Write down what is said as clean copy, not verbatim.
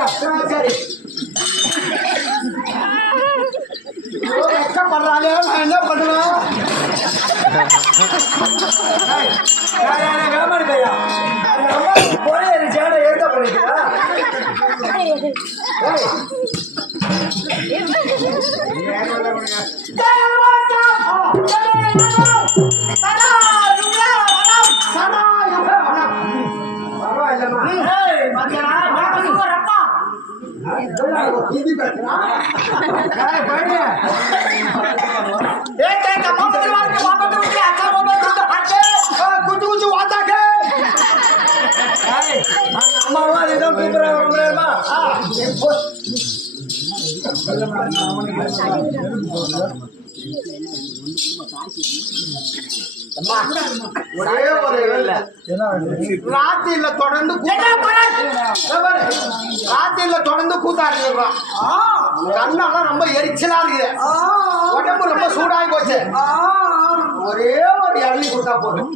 சரி கஷ்டப்படுறாளே நான் என்ன பண்ணுவேன் வேமாடி பையா போய் சேட எழுத போறீங்களா ராத்திரில தொடர்ந்து கூத்தாடுறான் கண்ணெல்லாம் ரொம்ப எரிச்சலா இருக்குது உடம்பு ரொம்ப சூடாகி போச்சு ஒரே ஒரு அள்ளி கொடுத்தா போதும்